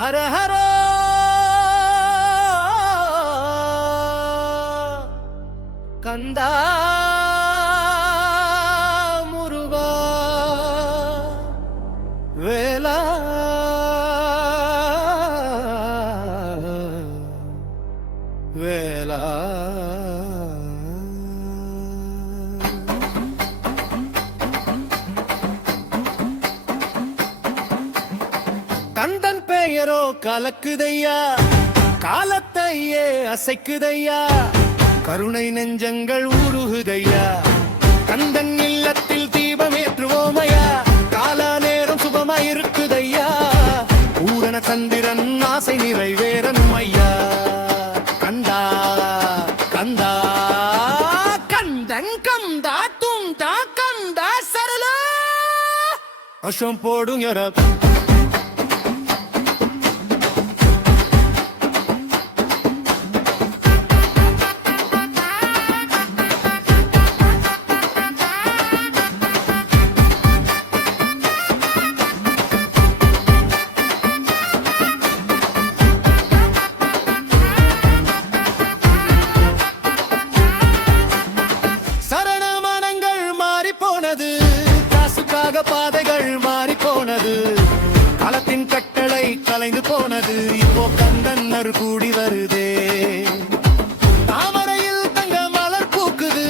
ஹர ஹரோ கந்தா முருகா வேலா வேலா கந்தன் பெயரோ கலக்குதையா, காலத்தையே அசைக்குதையா, கருணை நெஞ்சங்கள் உருகுதையா. கந்தன் இல்லத்தில் தீபமேற்றுவோமையா, கால நேரம் சுபமாயிருக்குதையா. பூரண சந்திரன் ஆசை நிறைவேறனும் ஐயா. கந்தா கந்தா கந்தன் கந்தா துந்தா கந்தா சரளா அஷம் போடும் யார காசுக்காக பாதைகள் மாறி போனது, களத்தின் கட்டளை கலைந்து போனது. இப்போ கந்தன் அரு கூடி வருதே, தாமரையில் தங்க மலர் பூக்குது.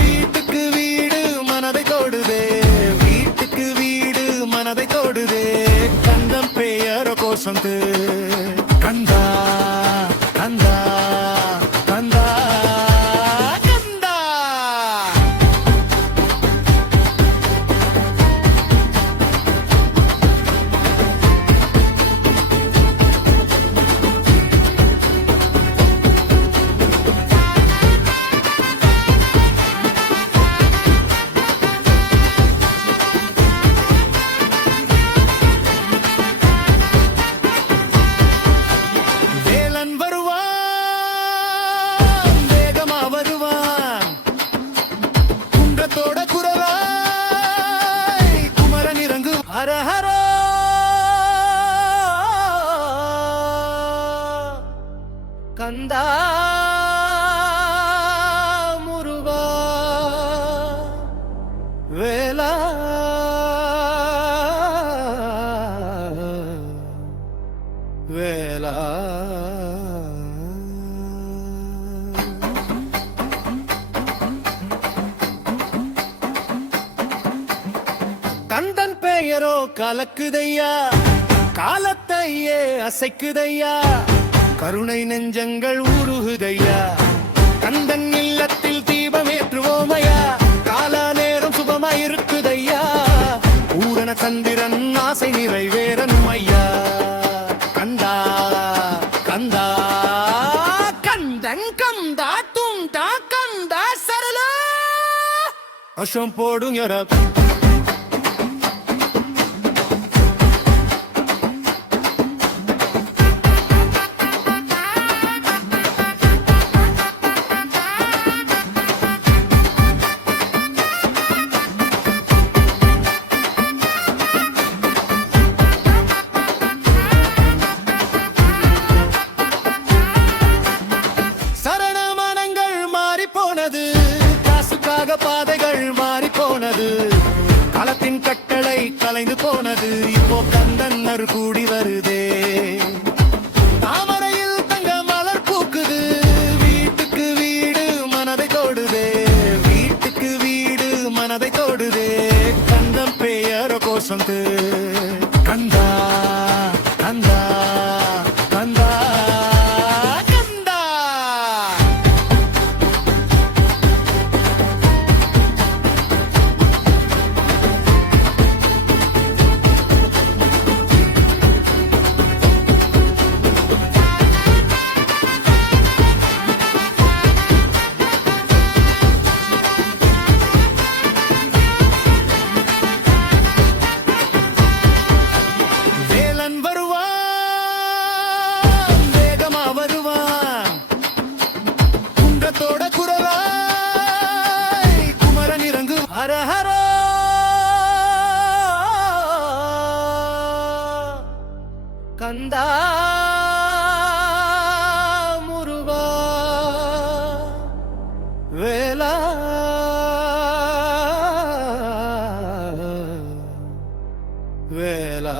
வீட்டுக்கு வீடு மனதை தொடுதே, வீட்டுக்கு வீடு மனதை தொடுதே. கந்தன் பெயர் கோசந்து கந்தா கந்தா கந்தா ஹர ஹரோ கந்தா முருகா வேலா வேலா கந்தன் பெயரோ கலக்குதையா, காலத்தையே அசைக்குதையா, கருணை நெஞ்சங்கள் உருகுதையா. கந்தன் இல்லத்தில் தீபமேற்றுவோமையா, கால நேரம் சுபமாயிருக்குதையா. பூரண சந்திரன் ஆசை நிறைவேறனும் ஐயா. கந்தா கந்தா கந்தன் கந்தா துந்தா கந்தா சரளா அஷம் போடும் யார காசுக்காக பாதைகள் மாறி போனது, கந்தா முருகா வேலா வேலா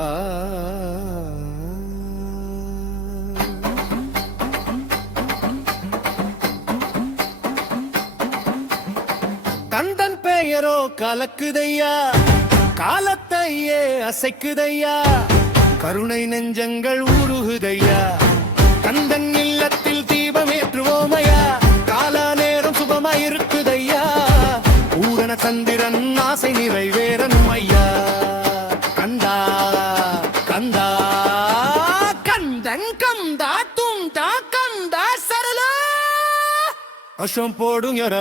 கந்தன் பெயரோ கலக்குதையா காலத்தையே அசைக்குதையா கருணை நெஞ்சங்கள் உருகுதையா கந்தன் இல்லத்தில் தீபமேற்றுவோமையா கால நேரம் சுபமாயிருக்குதையா பூரண சந்திரன் ஆசை நிறைவேறணும் ஐயா கந்தா கந்தா கந்தன் கந்தா துண்டா கந்தா சரளா அஷம் போடும் யர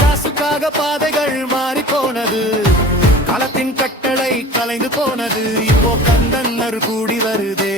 காசுக்காக பாதைகள் மாறி போனது காலத்தின் கட்டளை கலைந்து போனது இப்போ கந்தன் கூடி வருதே